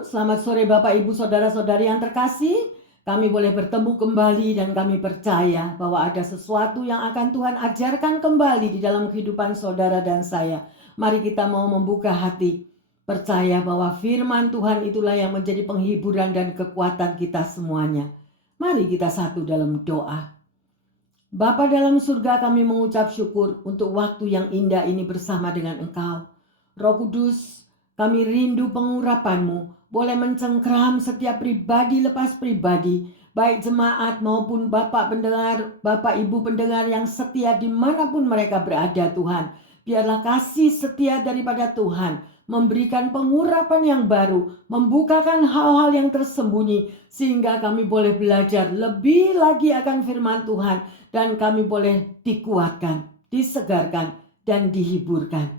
Selamat sore Bapak Ibu Saudara-saudari yang terkasih. Kami boleh bertemu kembali dan kami percaya bahwa ada sesuatu yang akan Tuhan ajarkan kembali di dalam kehidupan saudara dan saya. Mari kita mau membuka hati, percaya bahwa firman Tuhan itulah yang menjadi penghiburan dan kekuatan kita semuanya. Mari kita satu dalam doa. Bapa dalam surga, kami mengucap syukur untuk waktu yang indah ini bersama dengan Engkau. Roh Kudus, kami rindu pengurapan-Mu, boleh mencengkram setiap pribadi lepas pribadi, baik jemaat maupun Bapak pendengar, Bapak Ibu pendengar yang setia dimanapun mereka berada Tuhan. Biarlah kasih setia daripada Tuhan memberikan pengurapan yang baru, membukakan hal-hal yang tersembunyi, sehingga kami boleh belajar lebih lagi akan firman Tuhan, dan kami boleh dikuatkan, disegarkan, dan dihiburkan.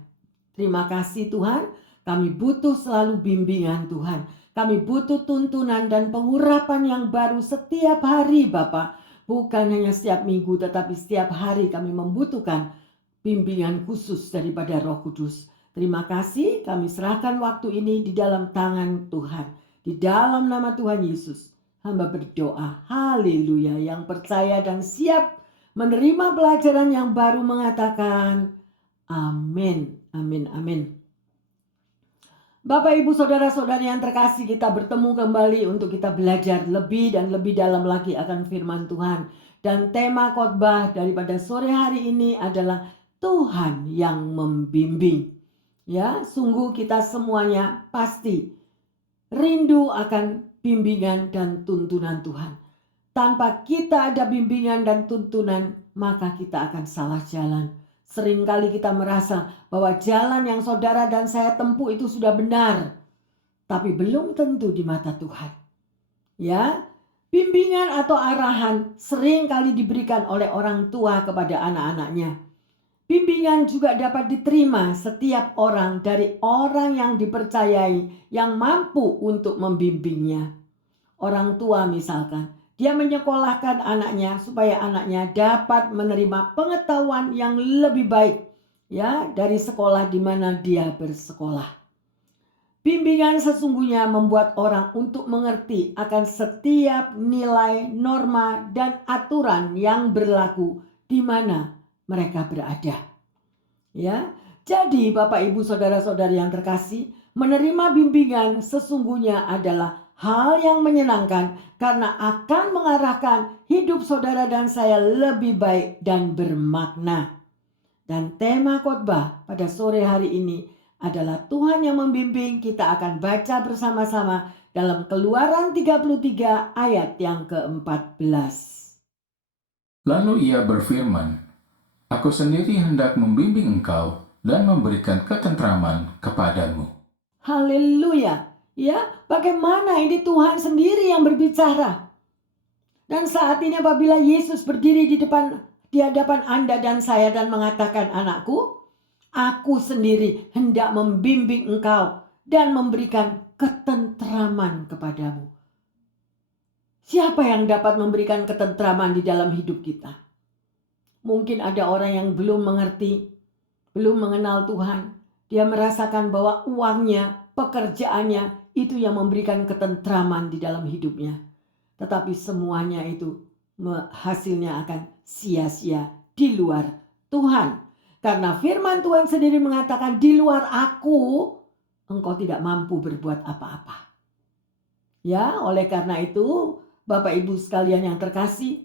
Terima kasih Tuhan, kami butuh selalu bimbingan Tuhan. Kami butuh tuntunan dan pengurapan yang baru setiap hari Bapa. Bukan hanya setiap minggu, tetapi setiap hari kami membutuhkan bimbingan khusus daripada Roh Kudus. Terima kasih, kami serahkan waktu ini di dalam tangan Tuhan. Di dalam nama Tuhan Yesus, hamba berdoa, haleluya, yang percaya dan siap menerima pelajaran yang baru mengatakan, amin, amin, amin. Bapak Ibu Saudara-saudari yang terkasih, kita bertemu kembali untuk kita belajar lebih dan lebih dalam lagi akan firman Tuhan. Dan tema khotbah daripada sore hari ini adalah Tuhan yang membimbing. Ya, sungguh kita semuanya pasti rindu akan bimbingan dan tuntunan Tuhan. Tanpa kita ada bimbingan dan tuntunan, maka kita akan salah jalan. Seringkali kita merasa bahwa jalan yang saudara dan saya tempuh itu sudah benar, tapi belum tentu di mata Tuhan. Ya, bimbingan atau arahan seringkali diberikan oleh orang tua kepada anak-anaknya. Bimbingan juga dapat diterima setiap orang dari orang yang dipercayai, yang mampu untuk membimbingnya. Orang tua misalkan, dia menyekolahkan anaknya supaya anaknya dapat menerima pengetahuan yang lebih baik ya dari sekolah di mana dia bersekolah. Bimbingan sesungguhnya membuat orang untuk mengerti akan setiap nilai, norma, dan aturan yang berlaku di mana mereka berada. Ya, jadi Bapak Ibu Saudara-saudari yang terkasih, menerima bimbingan sesungguhnya adalah hal yang menyenangkan karena akan mengarahkan hidup saudara dan saya lebih baik dan bermakna. Dan tema khotbah pada sore hari ini adalah Tuhan yang membimbing. Kita akan baca bersama-sama dalam Keluaran 33 ayat yang ke-14. Lalu ia berfirman, Aku sendiri hendak membimbing engkau dan memberikan ketentraman kepadamu. Haleluya. Ya, bagaimana ini Tuhan sendiri yang berbicara. Dan saat ini apabila Yesus berdiri di hadapan Anda dan saya dan mengatakan, anakku, aku sendiri hendak membimbing engkau dan memberikan ketentraman kepadamu. Siapa yang dapat memberikan ketentraman di dalam hidup kita? Mungkin ada orang yang belum mengerti, belum mengenal Tuhan. Dia merasakan bahwa uangnya, pekerjaannya itu yang memberikan ketentraman di dalam hidupnya. Tetapi semuanya itu hasilnya akan sia-sia di luar Tuhan. Karena firman Tuhan sendiri mengatakan di luar aku engkau tidak mampu berbuat apa-apa. Ya, oleh karena itu Bapak Ibu sekalian yang terkasih,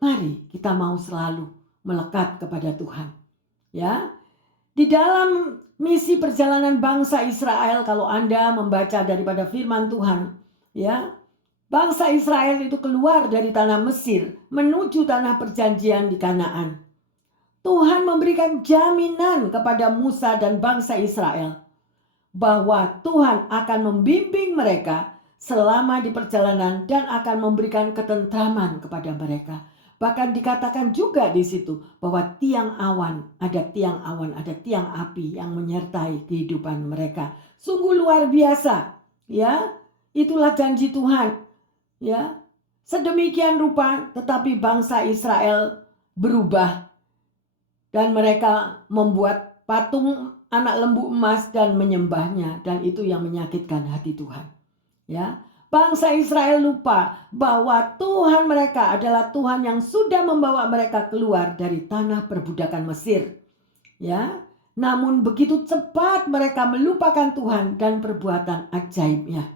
mari kita mau selalu melekat kepada Tuhan. Ya, di dalam misi perjalanan bangsa Israel, kalau Anda membaca daripada firman Tuhan, ya, bangsa Israel itu keluar dari tanah Mesir menuju tanah perjanjian di Kanaan. Tuhan memberikan jaminan kepada Musa dan bangsa Israel bahwa Tuhan akan membimbing mereka selama di perjalanan dan akan memberikan ketentraman kepada mereka. Bahkan dikatakan juga di situ bahwa ada tiang awan, ada tiang api yang menyertai kehidupan mereka. Sungguh luar biasa, ya. Itulah janji Tuhan, ya. Sedemikian rupa, tetapi bangsa Israel berubah dan mereka membuat patung anak lembu emas dan menyembahnya, dan itu yang menyakitkan hati Tuhan. Ya, bangsa Israel lupa bahwa Tuhan mereka adalah Tuhan yang sudah membawa mereka keluar dari tanah perbudakan Mesir. Ya, namun begitu cepat mereka melupakan Tuhan dan perbuatan ajaibnya.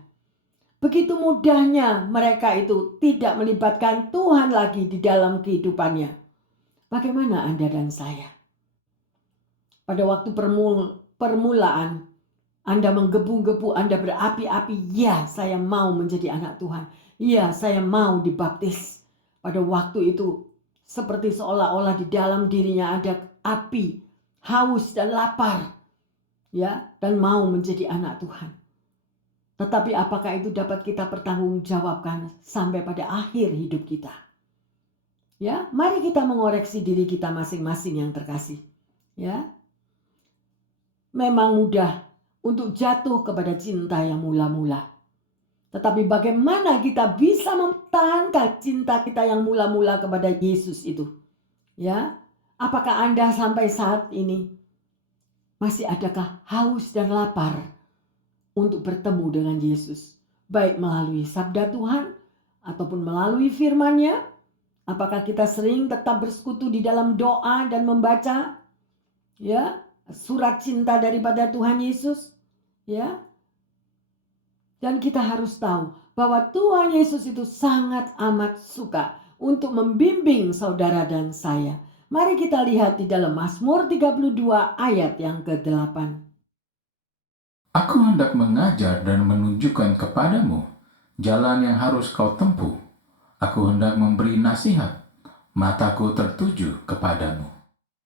Begitu mudahnya mereka itu tidak melibatkan Tuhan lagi di dalam kehidupannya. Bagaimana Anda dan saya? Pada waktu permulaan, Anda menggebu-gebu, Anda berapi-api, ya saya mau menjadi anak Tuhan. Ya saya mau dibaptis. Pada waktu itu seperti seolah-olah di dalam dirinya ada api, haus dan lapar. Ya, dan mau menjadi anak Tuhan. Tetapi apakah itu dapat kita pertanggungjawabkan sampai pada akhir hidup kita? Ya, mari kita mengoreksi diri kita masing-masing yang terkasih. Ya, memang mudah untuk jatuh kepada cinta yang mula-mula. Tetapi bagaimana kita bisa mempertahankan cinta kita yang mula-mula kepada Yesus itu? Ya, apakah Anda sampai saat ini masih adakah haus dan lapar untuk bertemu dengan Yesus? Baik melalui sabda Tuhan ataupun melalui firman-Nya. Apakah kita sering tetap bersekutu di dalam doa dan membaca ya surat cinta daripada Tuhan Yesus? Ya. Dan kita harus tahu bahwa Tuhan Yesus itu sangat amat suka untuk membimbing saudara dan saya. Mari kita lihat di dalam Mazmur 32 ayat yang ke-8. Aku hendak mengajar dan menunjukkan kepadamu jalan yang harus kau tempuh. Aku hendak memberi nasihat, mataku tertuju kepadamu.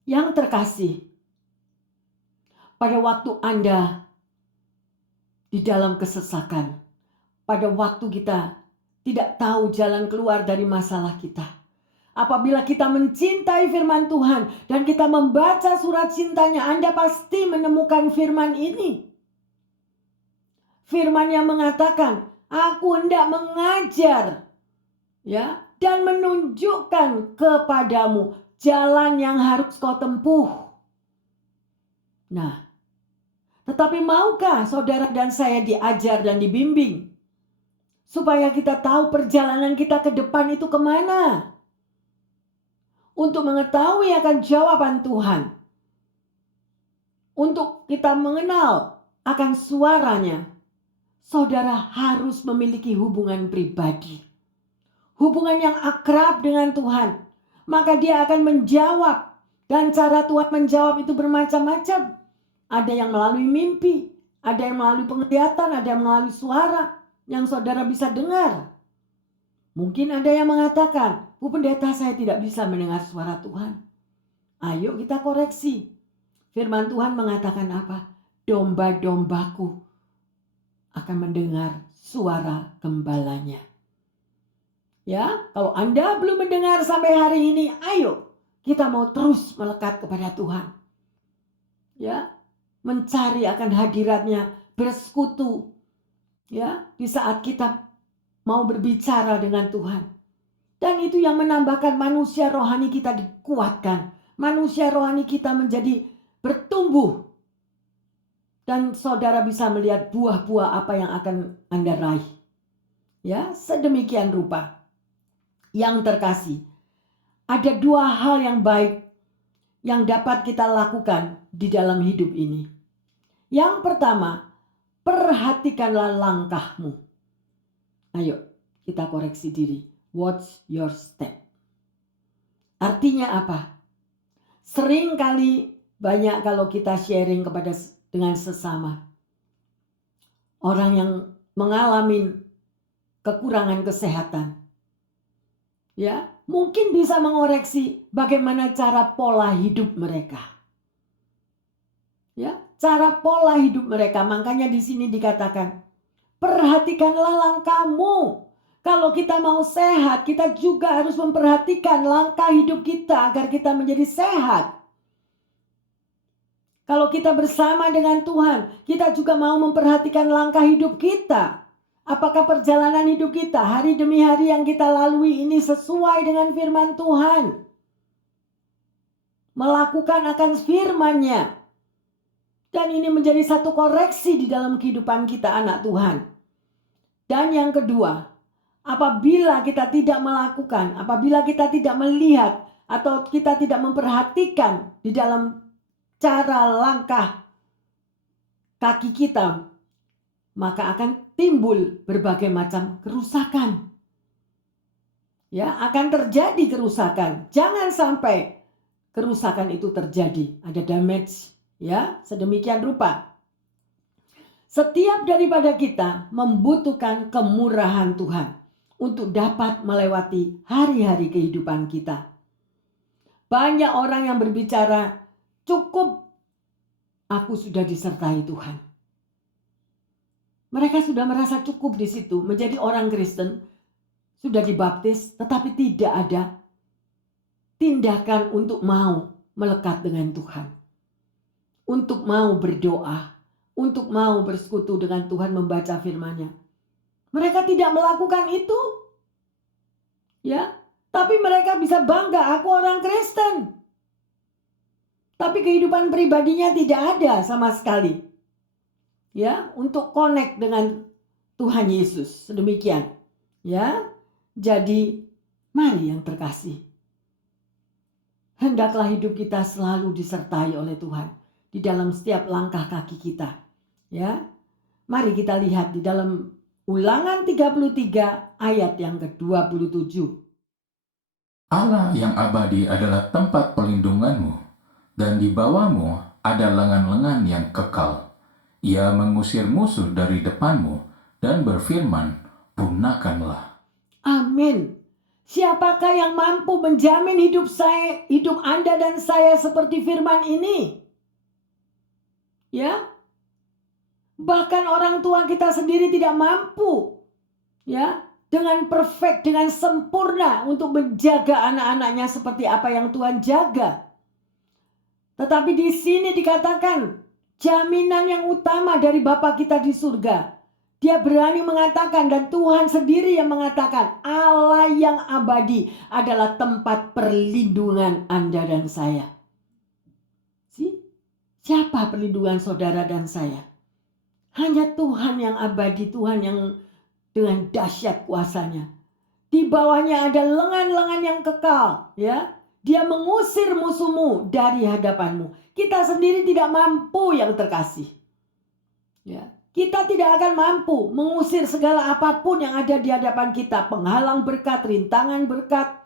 Yang terkasih, pada waktu Anda di dalam kesesakan, pada waktu kita tidak tahu jalan keluar dari masalah kita, apabila kita mencintai firman Tuhan dan kita membaca surat cintanya, Anda pasti menemukan firman ini. Firman yang mengatakan, aku hendak mengajar ya dan menunjukkan kepadamu jalan yang harus kau tempuh. Nah, tetapi maukah saudara dan saya diajar dan dibimbing supaya kita tahu perjalanan kita ke depan itu kemana? Untuk mengetahui akan jawaban Tuhan, untuk kita mengenal akan suaranya, saudara harus memiliki hubungan pribadi. Hubungan yang akrab dengan Tuhan. Maka dia akan menjawab. Dan cara Tuhan menjawab itu bermacam-macam. Ada yang melalui mimpi. Ada yang melalui penglihatan. Ada yang melalui suara. Yang saudara bisa dengar. Mungkin ada yang mengatakan, Bu Pendeta, saya tidak bisa mendengar suara Tuhan. Ayo kita koreksi. Firman Tuhan mengatakan apa? Domba-dombaku akan mendengar suara gembalanya. Ya, kalau Anda belum mendengar sampai hari ini, ayo kita mau terus melekat kepada Tuhan. Ya, mencari akan hadiratnya, bersekutu. Ya, di saat kita mau berbicara dengan Tuhan. Dan itu yang menambahkan manusia rohani kita dikuatkan. Manusia rohani kita menjadi bertumbuh. Dan saudara bisa melihat buah-buah apa yang akan Anda raih. Ya, sedemikian rupa. Yang terkasih, ada dua hal yang baik yang dapat kita lakukan di dalam hidup ini. Yang pertama, perhatikanlah langkahmu. Ayo kita koreksi diri. Watch your step. Artinya apa? Sering kali banyak kalau kita sharing dengan sesama. Orang yang mengalami kekurangan kesehatan. Ya, mungkin bisa mengoreksi bagaimana cara pola hidup mereka. Ya, cara pola hidup mereka. Makanya di sini dikatakan, perhatikanlah langkahmu. Kalau kita mau sehat, kita juga harus memperhatikan langkah hidup kita agar kita menjadi sehat. Kalau kita bersama dengan Tuhan, kita juga mau memperhatikan langkah hidup kita. Apakah perjalanan hidup kita hari demi hari yang kita lalui ini sesuai dengan firman Tuhan? Melakukan akan firman-Nya. Dan ini menjadi satu koreksi di dalam kehidupan kita anak Tuhan. Dan yang kedua, apabila kita tidak melakukan, apabila kita tidak melihat atau kita tidak memperhatikan di dalam cara langkah kaki kita, maka akan timbul berbagai macam kerusakan. Ya, akan terjadi kerusakan. Jangan sampai kerusakan itu terjadi, ada damage, ya, sedemikian rupa. Setiap daripada kita membutuhkan kemurahan Tuhan untuk dapat melewati hari-hari kehidupan kita. Banyak orang yang berbicara, cukup aku sudah disertai Tuhan. Mereka sudah merasa cukup di situ, menjadi orang Kristen, sudah dibaptis, tetapi tidak ada tindakan untuk mau melekat dengan Tuhan. Untuk mau berdoa, untuk mau bersekutu dengan Tuhan, membaca firman-Nya. Mereka tidak melakukan itu. Ya, tapi mereka bisa bangga, aku orang Kristen. Tapi kehidupan pribadinya tidak ada sama sekali. Ya, untuk connect dengan Tuhan Yesus. Sedemikian. Ya. Jadi, mari yang terkasih. Hendaklah hidup kita selalu disertai oleh Tuhan di dalam setiap langkah kaki kita. Ya. Mari kita lihat di dalam Ulangan 33 ayat yang ke-27. Allah yang abadi adalah tempat pelindunganmu, dan di bawahmu ada lengan-lengan yang kekal. Ia mengusir musuh dari depanmu dan berfirman, punahkanlah. Amin. Siapakah yang mampu menjamin hidup Anda dan saya seperti firman ini? Ya. Bahkan orang tua kita sendiri tidak mampu, ya, dengan perfect, dengan sempurna untuk menjaga anak-anaknya seperti apa yang Tuhan jaga. Tetapi di sini dikatakan jaminan yang utama dari Bapa kita di surga. Dia berani mengatakan, dan Tuhan sendiri yang mengatakan, Allah yang abadi adalah tempat perlindungan Anda dan saya. Siapa perlindungan saudara dan saya? Hanya Tuhan yang abadi, Tuhan yang dengan dahsyat kuasanya. Di bawahnya ada lengan-lengan yang kekal, ya. Dia mengusir musuhmu dari hadapanmu. Kita sendiri tidak mampu yang terkasih. Ya. Kita tidak akan mampu mengusir segala apapun yang ada di hadapan kita, penghalang berkat, rintangan berkat,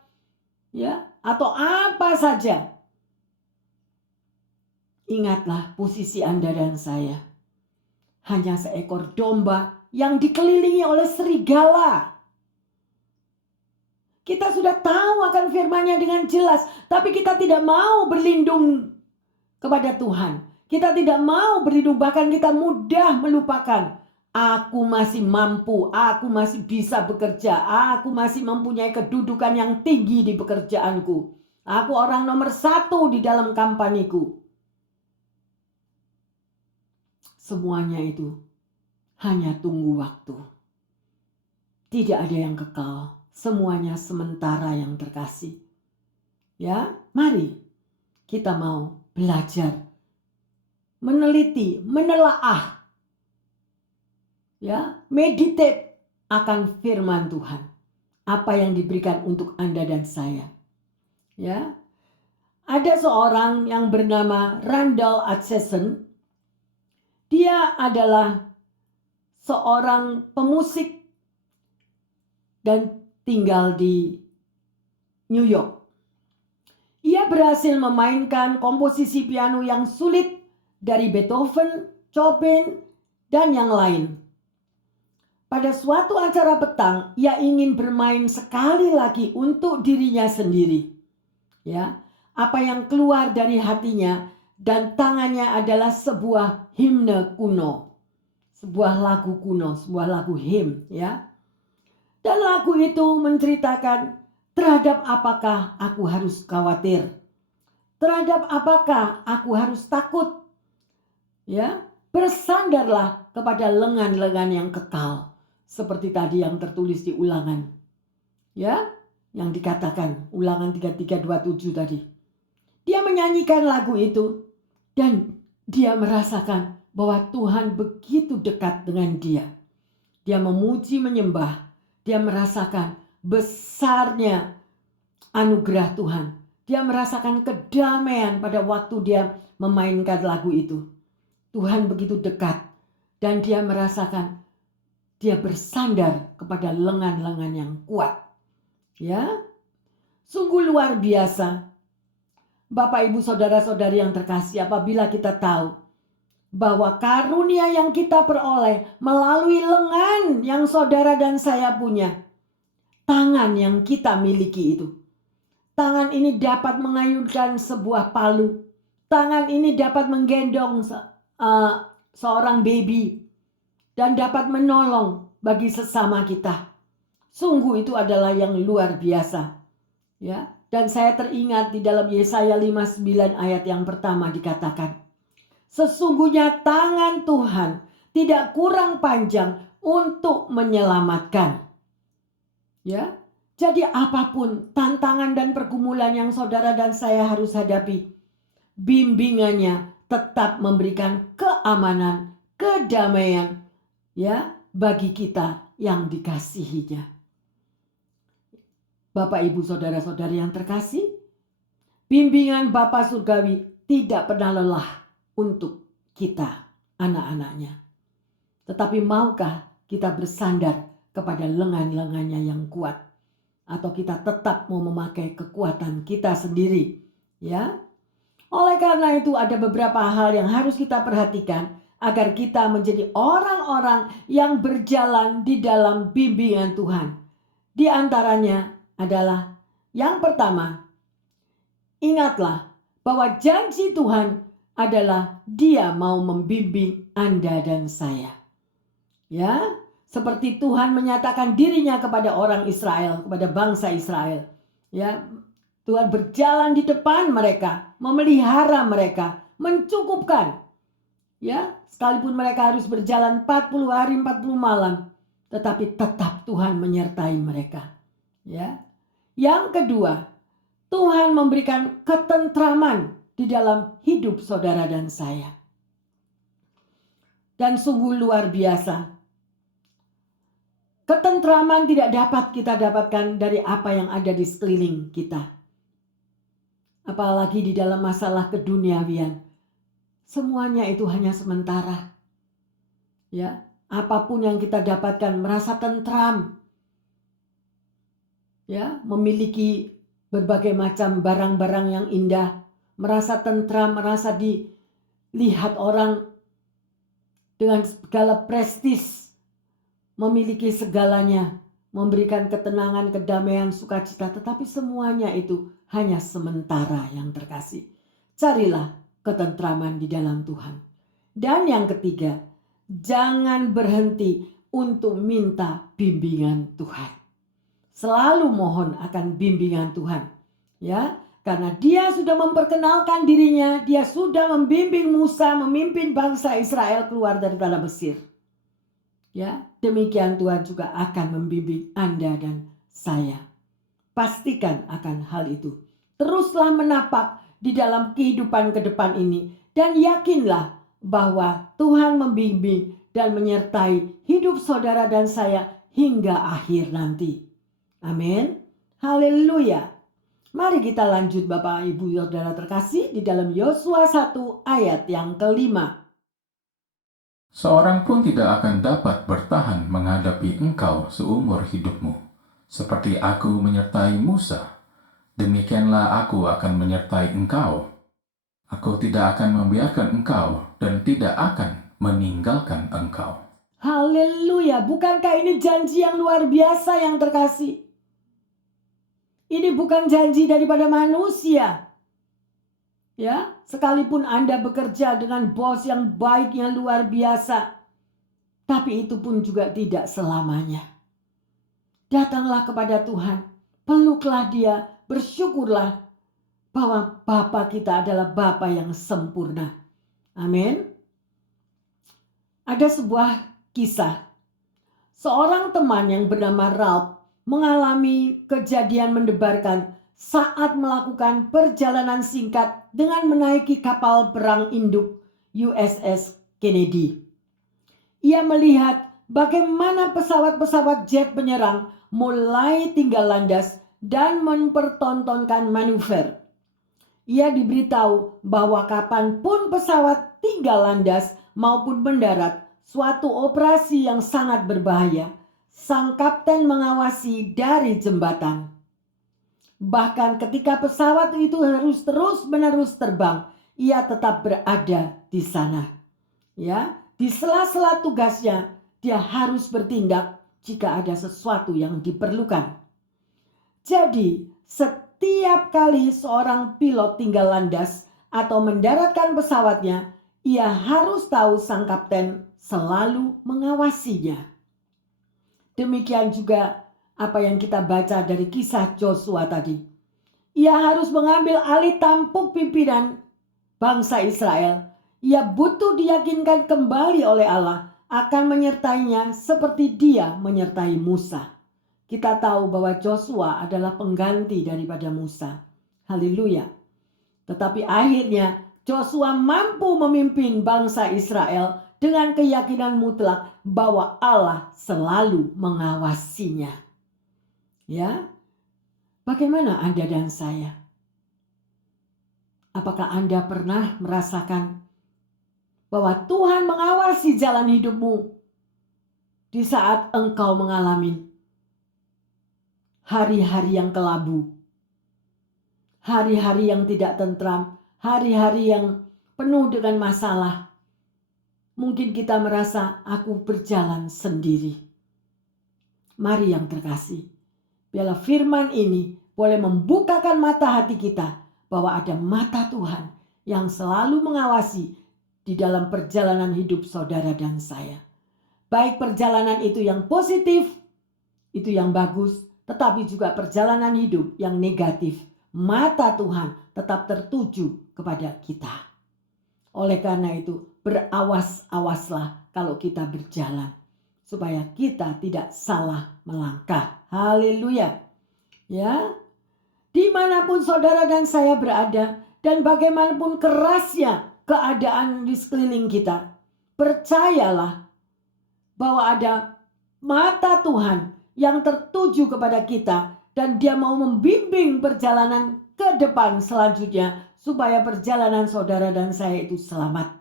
ya, atau apa saja. Ingatlah posisi Anda dan saya. Hanya seekor domba yang dikelilingi oleh serigala. Kita sudah tahu akan firman-Nya dengan jelas, tapi kita tidak mau berlindung kepada Tuhan. Kita tidak mau berlindung, bahkan kita mudah melupakan. Aku masih mampu, aku masih bisa bekerja, aku masih mempunyai kedudukan yang tinggi di pekerjaanku. Aku orang nomor 1 di dalam kampaniku. Semuanya itu hanya tunggu waktu. Tidak ada yang kekal. Semuanya sementara yang terkasih. Ya, mari kita mau belajar, meneliti, menelaah, ya, meditate akan firman Tuhan. Apa yang diberikan untuk Anda dan saya. Ya, ada seorang yang bernama Randall Atchison. Dia adalah seorang pemusik dan tinggal di New York. Ia berhasil memainkan komposisi piano yang sulit dari Beethoven, Chopin, dan yang lain. Pada suatu acara petang, ia ingin bermain sekali lagi untuk dirinya sendiri. Ya, apa yang keluar dari hatinya dan tangannya adalah sebuah himne kuno, sebuah lagu kuno, sebuah lagu him, ya. Dan lagu itu menceritakan terhadap apakah aku harus khawatir, terhadap apakah aku harus takut, ya. Bersandarlah kepada lengan-lengan yang kekal, seperti tadi yang tertulis di Ulangan, ya, yang dikatakan Ulangan 33:27 tadi. Dia menyanyikan lagu itu dan dia merasakan bahwa Tuhan begitu dekat dengan dia. Dia memuji, menyembah. Dia merasakan besarnya anugerah Tuhan. Dia merasakan kedamaian pada waktu dia memainkan lagu itu. Tuhan begitu dekat dan dia merasakan dia bersandar kepada lengan-lengan yang kuat. Ya, sungguh luar biasa. Bapak, Ibu, Saudara-saudari yang terkasih, apabila kita tahu bahwa karunia yang kita peroleh melalui lengan yang saudara dan saya punya, tangan yang kita miliki itu. Tangan ini dapat mengayunkan sebuah palu. Tangan ini dapat menggendong seorang baby dan dapat menolong bagi sesama kita. Sungguh itu adalah yang luar biasa. Ya, dan saya teringat di dalam Yesaya 59 ayat yang pertama dikatakan, sesungguhnya tangan Tuhan tidak kurang panjang untuk menyelamatkan. Ya, jadi apapun tantangan dan pergumulan yang saudara dan saya harus hadapi, bimbingannya tetap memberikan keamanan, kedamaian, ya, bagi kita yang dikasihinya. Bapak, Ibu, Saudara-saudari yang terkasih, bimbingan Bapa Surgawi tidak pernah lelah untuk kita, anak-anaknya. Tetapi maukah kita bersandar kepada lengan-lengannya yang kuat, atau kita tetap mau memakai kekuatan kita sendiri, ya? Oleh karena itu ada beberapa hal yang harus kita perhatikan agar kita menjadi orang-orang yang berjalan di dalam bimbingan Tuhan. Di antaranya adalah yang pertama, ingatlah bahwa janji Tuhan adalah Dia mau membimbing Anda dan saya. Ya, seperti Tuhan menyatakan dirinya kepada orang Israel, kepada bangsa Israel. Ya, Tuhan berjalan di depan mereka, memelihara mereka, mencukupkan. Ya, sekalipun mereka harus berjalan 40 hari 40 malam, tetapi tetap Tuhan menyertai mereka. Ya. Yang kedua, Tuhan memberikan ketentraman di dalam hidup saudara dan saya. Dan sungguh luar biasa. Ketentraman tidak dapat kita dapatkan dari apa yang ada di sekeliling kita. Apalagi di dalam masalah keduniawian. Semuanya itu hanya sementara. Ya, apapun yang kita dapatkan merasa tentram. Ya, memiliki berbagai macam barang-barang yang indah, merasa tentram, merasa dilihat orang dengan segala prestis, memiliki segalanya, memberikan ketenangan, kedamaian, sukacita, tetapi semuanya itu hanya sementara yang terkasih. Carilah ketentraman di dalam Tuhan. Dan yang ketiga, jangan berhenti untuk minta bimbingan Tuhan. Selalu mohon akan bimbingan Tuhan. Ya, karena Dia sudah memperkenalkan dirinya, Dia sudah membimbing Musa memimpin bangsa Israel keluar dari tanah Mesir. Ya, demikian Tuhan juga akan membimbing Anda dan saya. Pastikan akan hal itu. Teruslah menapak di dalam kehidupan ke depan ini dan yakinlah bahwa Tuhan membimbing dan menyertai hidup saudara dan saya hingga akhir nanti. Amin. Haleluya. Mari kita lanjut Bapak Ibu Saudara terkasih di dalam Yosua 1 ayat yang kelima. Seorang pun tidak akan dapat bertahan menghadapi engkau seumur hidupmu. Seperti aku menyertai Musa, demikianlah aku akan menyertai engkau. Aku tidak akan membiarkan engkau dan tidak akan meninggalkan engkau. Haleluya. Bukankah ini janji yang luar biasa yang terkasih? Ini bukan janji daripada manusia. Ya, sekalipun Anda bekerja dengan bos yang baik, yang luar biasa, tapi itu pun juga tidak selamanya. Datanglah kepada Tuhan, peluklah Dia, bersyukurlah bahwa Bapa kita adalah Bapa yang sempurna. Amin. Ada sebuah kisah. Seorang teman yang bernama Ralph mengalami kejadian mendebarkan saat melakukan perjalanan singkat dengan menaiki kapal perang induk USS Kennedy. Ia melihat bagaimana pesawat-pesawat jet penyerang mulai tinggal landas dan mempertontonkan manuver. Ia diberitahu bahwa kapanpun pesawat tinggal landas maupun mendarat, suatu operasi yang sangat berbahaya. Sang kapten mengawasi dari jembatan. Bahkan ketika pesawat itu harus terus-menerus terbang, ia tetap berada di sana. Ya, di sela-sela tugasnya, dia harus bertindak jika ada sesuatu yang diperlukan. Jadi, setiap kali seorang pilot tinggal landas atau mendaratkan pesawatnya, ia harus tahu sang kapten selalu mengawasinya. Demikian juga apa yang kita baca dari kisah Joshua tadi. Ia harus mengambil alih tampuk pimpinan bangsa Israel. Ia butuh diyakinkan kembali oleh Allah akan menyertainya seperti dia menyertai Musa. Kita tahu bahwa Joshua adalah pengganti daripada Musa. Haleluya. Tetapi akhirnya Joshua mampu memimpin bangsa Israel dengan keyakinan mutlak bahwa Allah selalu mengawasinya. Ya. Bagaimana Anda dan saya? Apakah Anda pernah merasakan bahwa Tuhan mengawasi jalan hidupmu di saat engkau mengalami hari-hari yang kelabu, hari-hari yang tidak tentram, hari-hari yang penuh dengan masalah? Mungkin kita merasa aku berjalan sendiri. Mari yang terkasih, biarlah firman ini boleh membukakan mata hati kita bahwa ada mata Tuhan yang selalu mengawasi di dalam perjalanan hidup saudara dan saya. Baik perjalanan itu yang positif, itu yang bagus, tetapi juga perjalanan hidup yang negatif. Mata Tuhan tetap tertuju kepada kita. Oleh karena itu, berawas-awaslah kalau kita berjalan, supaya kita tidak salah melangkah. Haleluya. Ya, dimanapun saudara dan saya berada, dan bagaimanapun kerasnya keadaan di sekeliling kita, percayalah bahwa ada mata Tuhan yang tertuju kepada kita, dan dia mau membimbing perjalanan ke depan selanjutnya supaya perjalanan saudara dan saya itu selamat.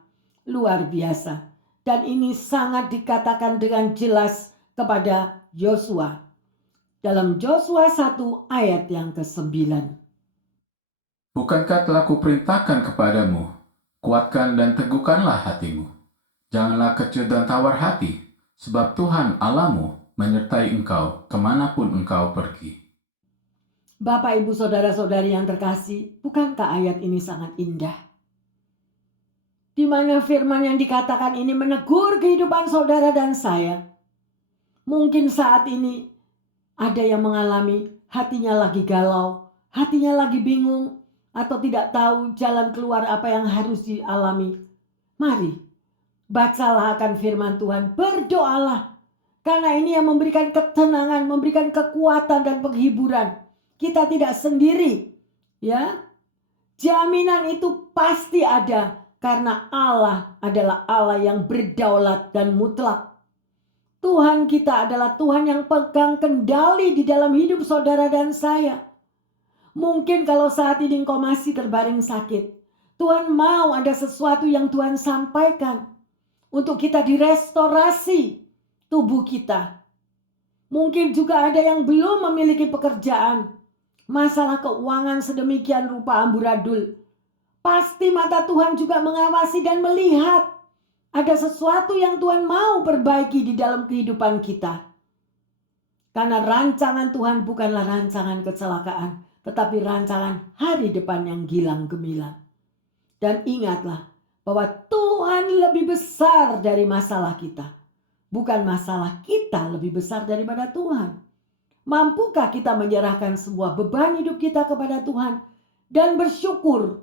Luar biasa. Dan ini sangat dikatakan dengan jelas kepada Yosua dalam Joshua 1 ayat yang ke-9. Bukankah telah kuperintahkan kepadamu, kuatkan dan teguhkanlah hatimu. Janganlah kecut dan tawar hati, sebab Tuhan Allahmu menyertai engkau kemanapun engkau pergi. Bapak, Ibu, Saudara-saudari yang terkasih, bukankah ayat ini sangat indah? Di mana firman yang dikatakan ini menegur kehidupan saudara dan saya. Mungkin saat ini ada yang mengalami hatinya lagi galau, hatinya lagi bingung, atau tidak tahu jalan keluar apa yang harus dialami. Mari, bacalah akan firman Tuhan, berdoalah. Karena ini yang memberikan ketenangan, memberikan kekuatan dan penghiburan. Kita tidak sendiri, ya. Jaminan itu pasti ada karena Allah adalah Allah yang berdaulat dan mutlak. Tuhan kita adalah Tuhan yang pegang kendali di dalam hidup saudara dan saya. Mungkin kalau saat ini engkau masih terbaring sakit, Tuhan mau ada sesuatu yang Tuhan sampaikan untuk kita direstorasi tubuh kita. Mungkin juga ada yang belum memiliki pekerjaan, masalah keuangan sedemikian rupa amburadul. Pasti mata Tuhan juga mengawasi dan melihat ada sesuatu yang Tuhan mau perbaiki di dalam kehidupan kita. Karena rancangan Tuhan bukanlah rancangan kecelakaan, tetapi rancangan hari depan yang gilang gemilang. Dan ingatlah bahwa Tuhan lebih besar dari masalah kita. Bukan masalah kita lebih besar daripada Tuhan. Mampukah kita menyerahkan sebuah beban hidup kita kepada Tuhan dan bersyukur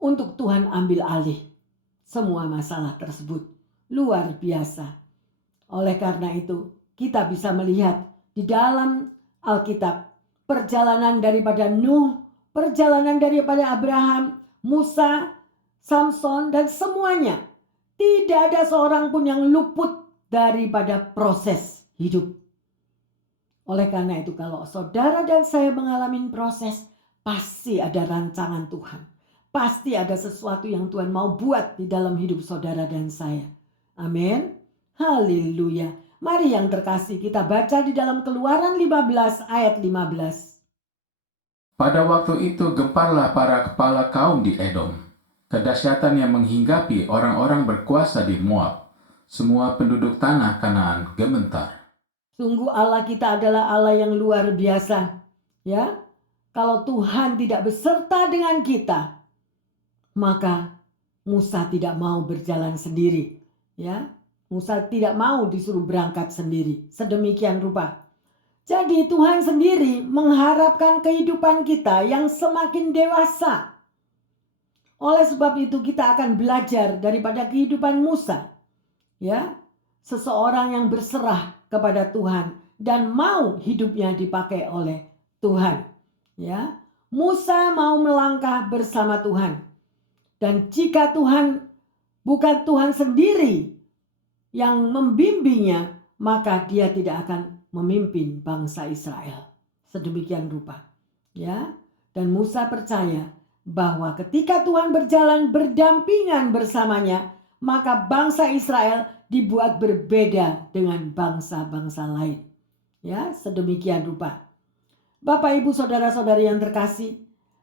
untuk Tuhan ambil alih semua masalah tersebut? Luar biasa. Oleh karena itu, kita bisa melihat di dalam Alkitab perjalanan daripada Nuh, perjalanan daripada Abraham, Musa, Samson, dan semuanya. Tidak ada seorang pun yang luput daripada proses hidup. Oleh karena itu, kalau saudara dan saya mengalami proses, pasti ada rancangan Tuhan. Pasti ada sesuatu yang Tuhan mau buat di dalam hidup saudara dan saya. Amin. Haleluya. Mari yang terkasih, kita baca di dalam Keluaran 15 ayat 15. Pada waktu itu gemparlah para kepala kaum di Edom. Kedahsyatan yang menghinggapi orang-orang berkuasa di Moab. Semua penduduk tanah Kanaan gemetar. Sungguh Allah kita adalah Allah yang luar biasa. Ya, kalau Tuhan tidak beserta dengan kita, maka Musa tidak mau berjalan sendiri. Ya, Musa tidak mau disuruh berangkat sendiri. Sedemikian rupa. Jadi Tuhan sendiri mengharapkan kehidupan kita yang semakin dewasa. Oleh sebab itu kita akan belajar daripada kehidupan Musa. Ya, seseorang yang berserah kepada Tuhan dan mau hidupnya dipakai oleh Tuhan. Ya, Musa mau melangkah bersama Tuhan. Dan jika Tuhan bukan Tuhan sendiri yang membimbingnya, maka dia tidak akan memimpin bangsa Israel. Sedemikian rupa. Ya, dan Musa percaya bahwa ketika Tuhan berjalan berdampingan bersamanya, maka bangsa Israel dibuat berbeda dengan bangsa-bangsa lain. Ya, sedemikian rupa. Bapak, Ibu, saudara-saudari yang terkasih,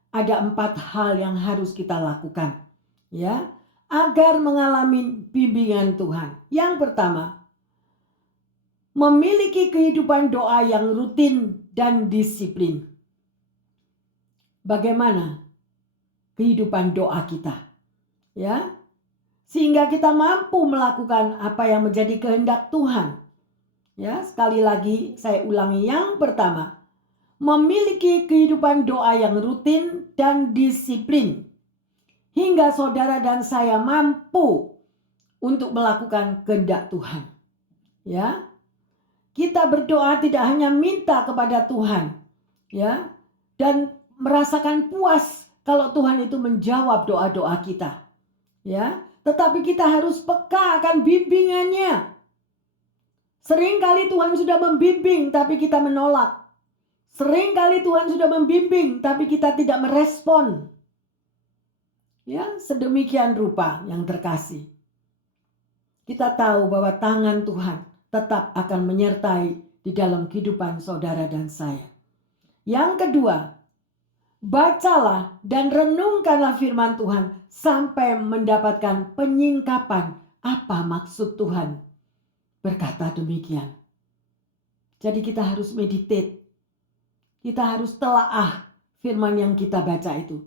ada 4 hal yang harus kita lakukan, ya, agar mengalami bimbingan Tuhan. Yang pertama, memiliki kehidupan doa yang rutin dan disiplin. Bagaimana kehidupan doa kita? Ya, sehingga kita mampu melakukan apa yang menjadi kehendak Tuhan. Ya, sekali lagi saya ulangi, yang pertama, memiliki kehidupan doa yang rutin dan disiplin. Hingga saudara dan saya mampu untuk melakukan kehendak Tuhan. Ya, kita berdoa tidak hanya minta kepada Tuhan, ya, dan merasakan puas kalau Tuhan itu menjawab doa-doa kita. Ya, tetapi kita harus peka akan bimbingannya. Seringkali Tuhan sudah membimbing tapi kita menolak. Seringkali Tuhan sudah membimbing tapi kita tidak merespon. Ya, sedemikian rupa yang terkasih. Kita tahu bahwa tangan Tuhan tetap akan menyertai di dalam kehidupan saudara dan saya. Yang kedua, bacalah dan renungkanlah firman Tuhan sampai mendapatkan penyingkapan apa maksud Tuhan berkata demikian. Jadi kita harus meditate. Kita harus telaah firman yang kita baca itu.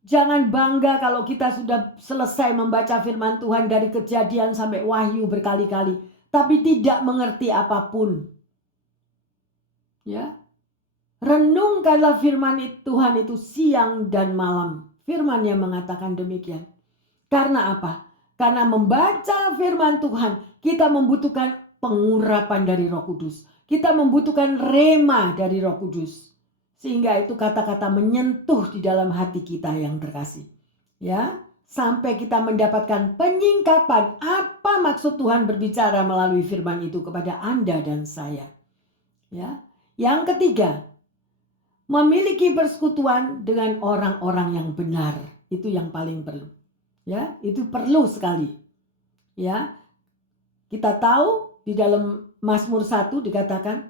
Jangan bangga kalau kita sudah selesai membaca firman Tuhan dari Kejadian sampai Wahyu berkali-kali, tapi tidak mengerti apapun. Ya. Renungkanlah firman Tuhan itu siang dan malam. Firman yang mengatakan demikian. Karena apa? Karena membaca firman Tuhan, kita membutuhkan pengurapan dari Roh Kudus. Kita membutuhkan rema dari Roh Kudus. Sehingga itu kata-kata menyentuh di dalam hati kita yang terkasih. Ya, sampai kita mendapatkan penyingkapan apa maksud Tuhan berbicara melalui firman itu kepada Anda dan saya. Ya. Yang ketiga, memiliki persekutuan dengan orang-orang yang benar. Itu yang paling perlu. Ya, itu perlu sekali. Ya. Kita tahu di dalam Mazmur 1 dikatakan,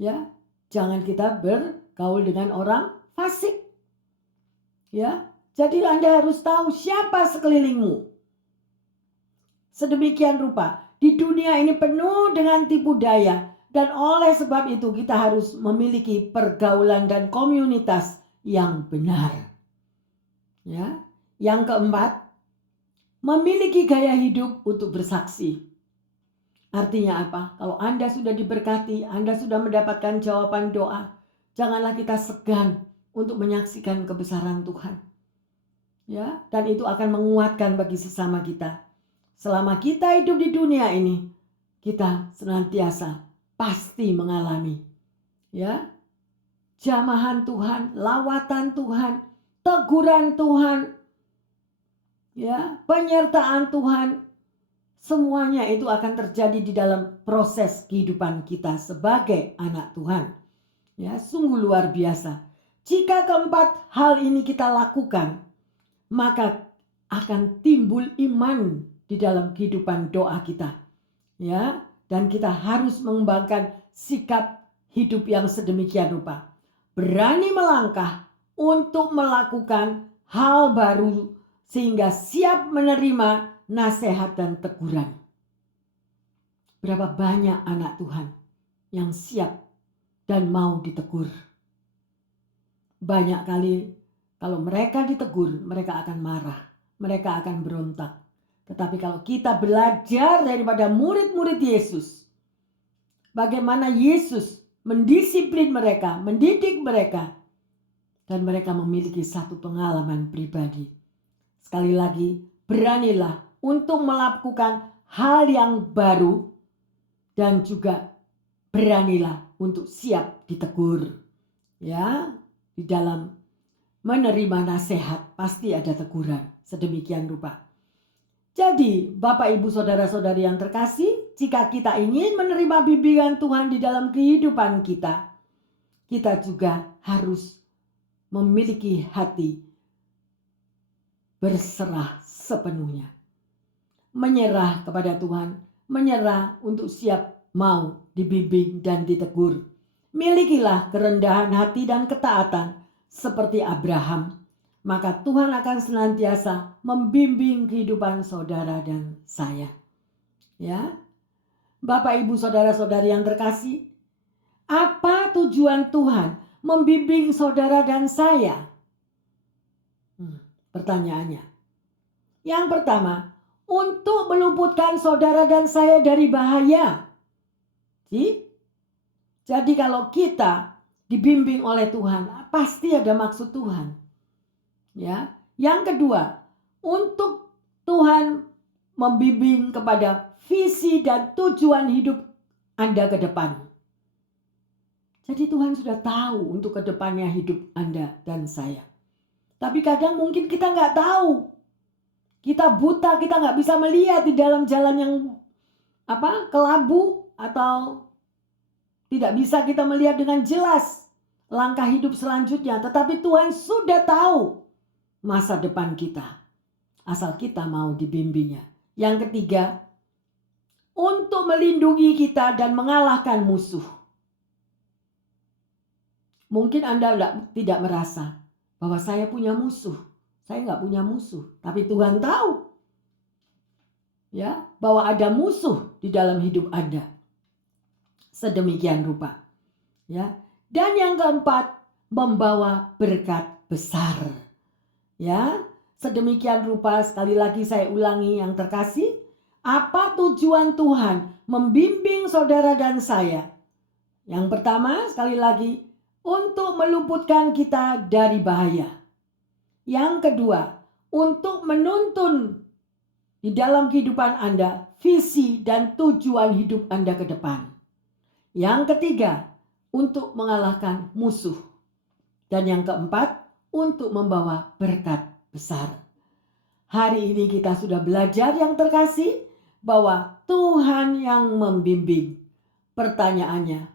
ya, jangan kita bergaul dengan orang fasik. Ya. Jadi Anda harus tahu siapa sekelilingmu. Sedemikian rupa, di dunia ini penuh dengan tipu daya. Dan oleh sebab itu kita harus memiliki pergaulan dan komunitas yang benar. Ya. Yang keempat, memiliki gaya hidup untuk bersaksi. Artinya apa? Kalau Anda sudah diberkati, Anda sudah mendapatkan jawaban doa, janganlah kita segan untuk menyaksikan kebesaran Tuhan. Ya, dan itu akan menguatkan bagi sesama kita. Selama kita hidup di dunia ini, kita senantiasa pasti mengalami, ya, jamahan Tuhan, lawatan Tuhan, teguran Tuhan, ya, penyertaan Tuhan. Semuanya itu akan terjadi di dalam proses kehidupan kita sebagai anak Tuhan. Ya, sungguh luar biasa. Jika keempat hal ini kita lakukan, maka akan timbul iman di dalam kehidupan doa kita. Ya, dan kita harus mengembangkan sikap hidup yang sedemikian rupa. Berani melangkah untuk melakukan hal baru sehingga siap menerima nasihat dan teguran. Berapa banyak anak Tuhan yang siap dan mau ditegur. Banyak kali kalau mereka ditegur, mereka akan marah, mereka akan berontak. Tetapi kalau kita belajar daripada murid-murid Yesus, bagaimana Yesus mendisiplin mereka, mendidik mereka, dan mereka memiliki satu pengalaman pribadi. Sekali lagi, beranilah untuk melakukan hal yang baru dan juga beranilah untuk siap ditegur. Ya, di dalam menerima nasihat pasti ada teguran sedemikian rupa. Jadi, Bapak, Ibu, Saudara-saudari yang terkasih, jika kita ingin menerima bimbingan Tuhan di dalam kehidupan kita, kita juga harus memiliki hati berserah sepenuhnya. Menyerah kepada Tuhan, menyerah untuk siap mau dibimbing dan ditegur. Milikilah kerendahan hati dan ketaatan seperti Abraham, maka Tuhan akan senantiasa membimbing kehidupan saudara dan saya. Ya, Bapak, Ibu, Saudara-saudari yang terkasih, apa tujuan Tuhan membimbing saudara dan saya? Pertanyaannya. Yang pertama, untuk meluputkan saudara dan saya dari bahaya. Jadi kalau kita dibimbing oleh Tuhan, pasti ada maksud Tuhan. Ya. Yang kedua, untuk Tuhan membimbing kepada visi dan tujuan hidup Anda ke depan. Jadi Tuhan sudah tahu untuk ke depannya hidup Anda dan saya. Tapi kadang mungkin kita nggak tahu. Kita buta, kita nggak bisa melihat di dalam jalan yang kelabu, atau tidak bisa kita melihat dengan jelas langkah hidup selanjutnya. Tetapi Tuhan sudah tahu masa depan kita, asal kita mau dibimbingnya. Yang ketiga, untuk melindungi kita dan mengalahkan musuh. Mungkin Anda tidak merasa bahwa saya punya musuh. Saya nggak punya musuh, tapi Tuhan tahu ya bahwa ada musuh di dalam hidup Anda. Sedemikian rupa. Ya. Dan yang keempat, membawa berkat besar. Ya, sedemikian rupa, sekali lagi saya ulangi yang terkasih, apa tujuan Tuhan membimbing saudara dan saya? Yang pertama, sekali lagi, untuk meluputkan kita dari bahaya. Yang kedua, untuk menuntun di dalam kehidupan Anda visi dan tujuan hidup Anda ke depan. Yang ketiga, untuk mengalahkan musuh. Dan yang keempat, untuk membawa berkat besar. Hari ini kita sudah belajar yang terkasih bahwa Tuhan yang membimbing. Pertanyaannya,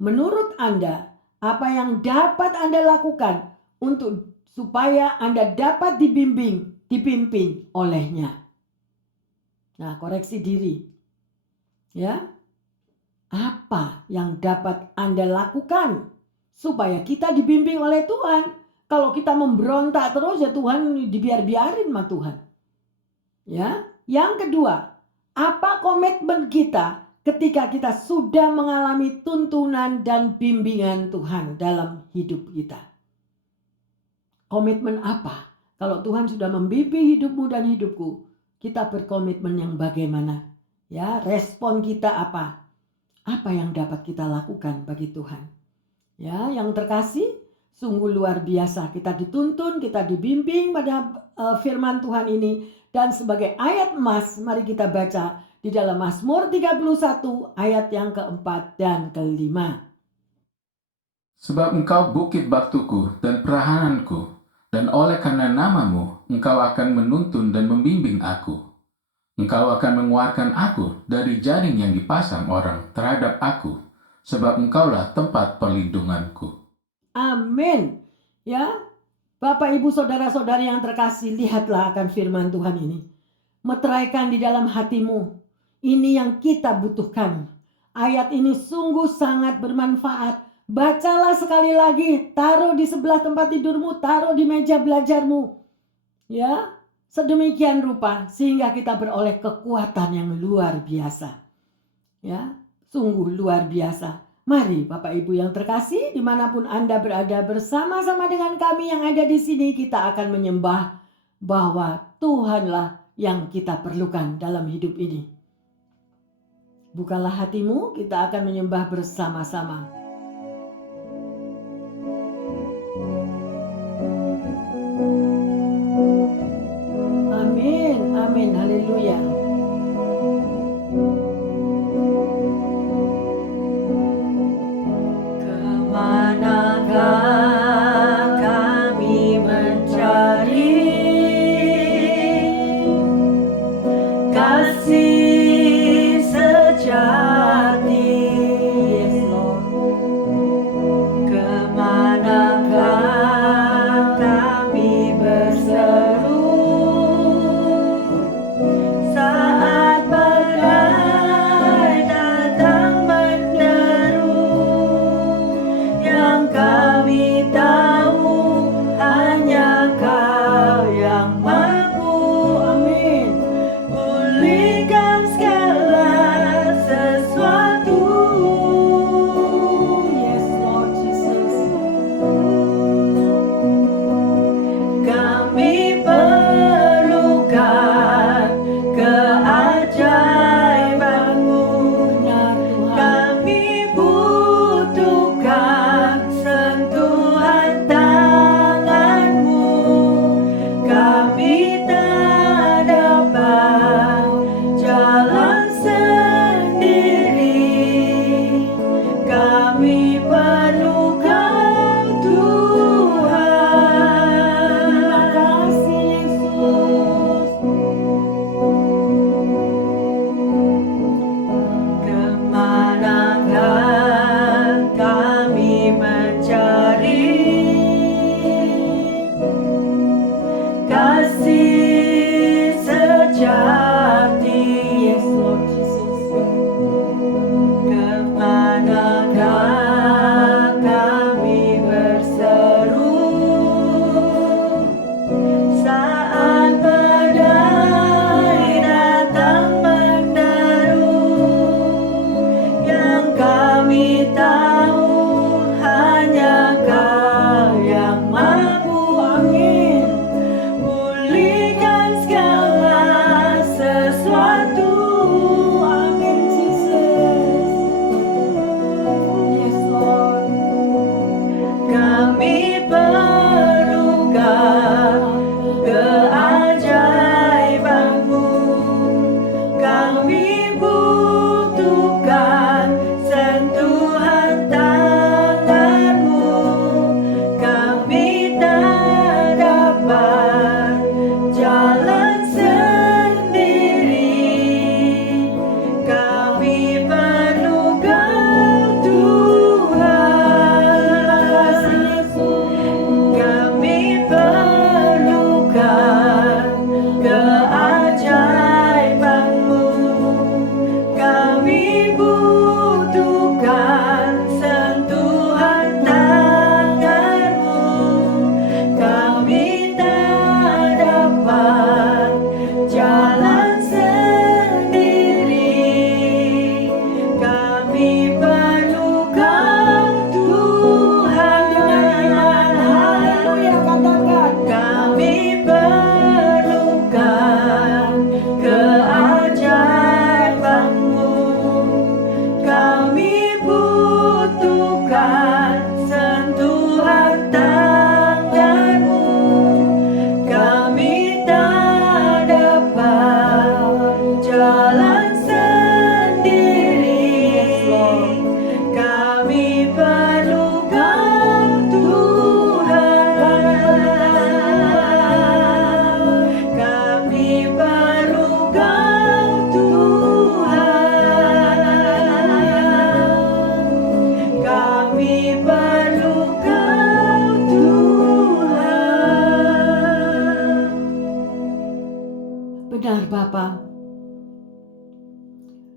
menurut Anda, apa yang dapat Anda lakukan supaya Anda dapat dipimpin olehnya? Nah, koreksi diri. Ya. Apa yang dapat Anda lakukan supaya kita dibimbing oleh Tuhan? Kalau kita memberontak terus, ya Tuhan dibiarin sama Tuhan. Ya. Yang kedua, apa komitmen kita ketika kita sudah mengalami tuntunan dan bimbingan Tuhan dalam hidup kita? Komitmen apa? Kalau Tuhan sudah membimbing hidupmu dan hidupku, kita berkomitmen yang bagaimana? Ya, respon kita apa? Apa yang dapat kita lakukan bagi Tuhan? Ya, yang terkasih, sungguh luar biasa. Kita dituntun, kita dibimbing pada firman Tuhan ini. Dan sebagai ayat emas, mari kita baca di dalam Mazmur 31 ayat yang keempat dan kelima. Sebab engkau bukit batuku dan perahananku, dan oleh karena namamu, engkau akan menuntun dan membimbing aku. Engkau akan mengeluarkan aku dari jaring yang dipasang orang terhadap aku, sebab engkaulah tempat perlindunganku. Amin. Ya, Bapak, Ibu, Saudara-saudari yang terkasih, lihatlah akan firman Tuhan ini. Meteraikan di dalam hatimu. Ini yang kita butuhkan. Ayat ini sungguh sangat bermanfaat. Bacalah sekali lagi, taruh di sebelah tempat tidurmu, taruh di meja belajarmu. Ya, sedemikian rupa sehingga kita beroleh kekuatan yang luar biasa. Ya, sungguh luar biasa. Mari Bapak Ibu yang terkasih, dimanapun Anda berada, bersama-sama dengan kami yang ada di sini, kita akan menyembah bahwa Tuhanlah yang kita perlukan dalam hidup ini. Bukalah hatimu, kita akan menyembah bersama-sama. Amin, amin, haleluya. Kemanakah kami mencari kasih sejati? Yes, Lord. benar Bapa.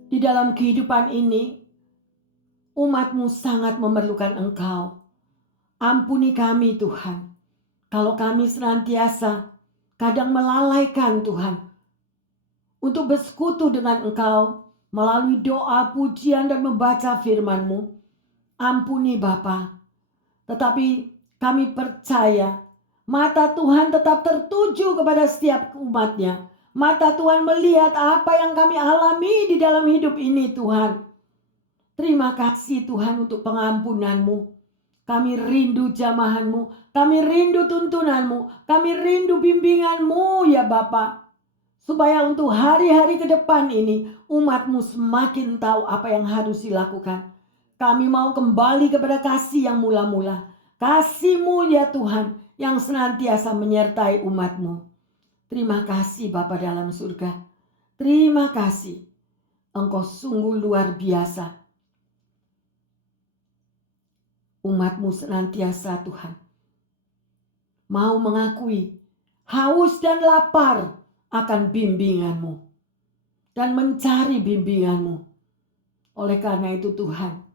Di dalam kehidupan ini, umat-Mu sangat memerlukan Engkau. Ampuni kami Tuhan, kalau kami senantiasa kadang melalaikan Tuhan, untuk bersekutu dengan Engkau, melalui doa, pujian, dan membaca firman-Mu. Ampuni Bapa, tetapi kami percaya, mata Tuhan tetap tertuju kepada setiap umat-Nya. Mata Tuhan melihat apa yang kami alami di dalam hidup ini Tuhan. Terima kasih Tuhan untuk pengampunan-Mu. Kami rindu jamahan-Mu. Kami rindu tuntunan-Mu. Kami rindu bimbingan-Mu ya Bapa. Supaya untuk hari-hari ke depan ini umat-Mu semakin tahu apa yang harus dilakukan. Kami mau kembali kepada kasih yang mula-mula. Kasih-Mu ya Tuhan yang senantiasa menyertai umat-Mu. Terima kasih Bapa dalam surga. Terima kasih. Engkau sungguh luar biasa. Umat-Mu senantiasa Tuhan mau mengakui haus dan lapar akan bimbingan-Mu dan mencari bimbingan-Mu. Oleh karena itu Tuhan,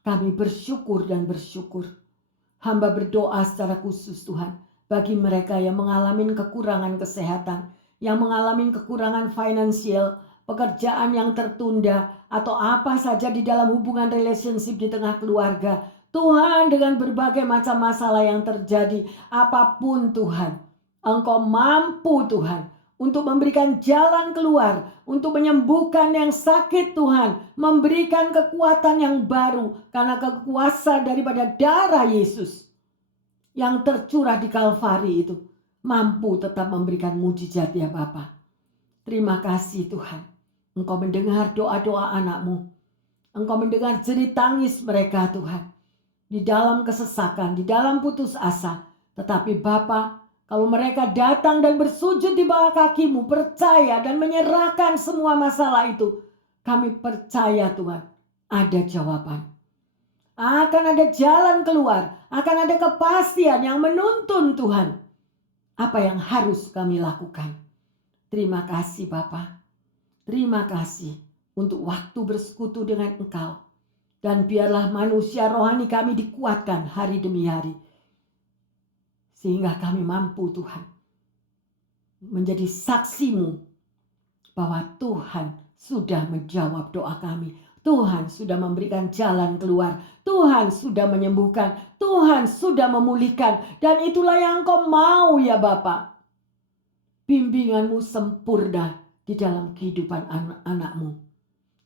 kami bersyukur dan bersyukur. Hamba berdoa secara khusus Tuhan bagi mereka yang mengalami kekurangan kesehatan, yang mengalami kekurangan finansial, pekerjaan yang tertunda, atau apa saja di dalam hubungan relationship di tengah keluarga. Tuhan, dengan berbagai macam masalah yang terjadi, apapun Tuhan, Engkau mampu Tuhan untuk memberikan jalan keluar, untuk menyembuhkan yang sakit Tuhan, memberikan kekuatan yang baru karena kekuasaan daripada darah Yesus yang tercurah di Kalvari itu mampu tetap memberikan mujizat ya Bapa. Terima kasih Tuhan. Engkau mendengar doa-doa anak-Mu. Engkau mendengar jerit tangis mereka Tuhan. Di dalam kesesakan, di dalam putus asa. Tetapi Bapa, kalau mereka datang dan bersujud di bawah kaki-Mu, percaya dan menyerahkan semua masalah itu, kami percaya Tuhan, ada jawaban. Akan ada jalan keluar, akan ada kepastian yang menuntun Tuhan apa yang harus kami lakukan. Terima kasih Bapa. Terima kasih untuk waktu bersekutu dengan Engkau. Dan biarlah manusia rohani kami dikuatkan hari demi hari. Sehingga kami mampu Tuhan menjadi saksi-Mu bahwa Tuhan sudah menjawab doa kami. Tuhan sudah memberikan jalan keluar. Tuhan sudah menyembuhkan. Tuhan sudah memulihkan. Dan itulah yang Engkau mau ya Bapa. Bimbingan-Mu sempurna di dalam kehidupan anak-anak-Mu.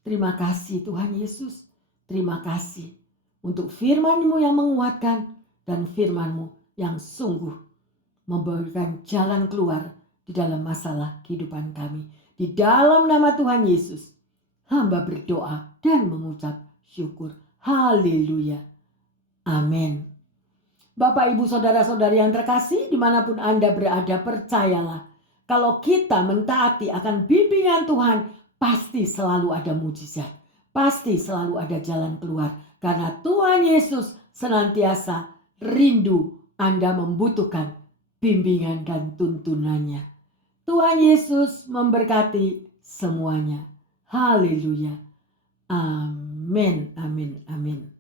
Terima kasih Tuhan Yesus. Terima kasih untuk firman-Mu yang menguatkan dan firman-Mu yang sungguh memberikan jalan keluar di dalam masalah kehidupan kami. Di dalam nama Tuhan Yesus, hamba berdoa dan mengucap syukur. Haleluya. Amin. Bapak, Ibu, Saudara-saudari yang terkasih, dimanapun Anda berada, percayalah. Kalau kita mentaati akan bimbingan Tuhan, pasti selalu ada mujizat. Pasti selalu ada jalan keluar. Karena Tuhan Yesus senantiasa rindu Anda membutuhkan bimbingan dan tuntunannya. Tuhan Yesus memberkati semuanya. Haleluya. Amin, amin, amin.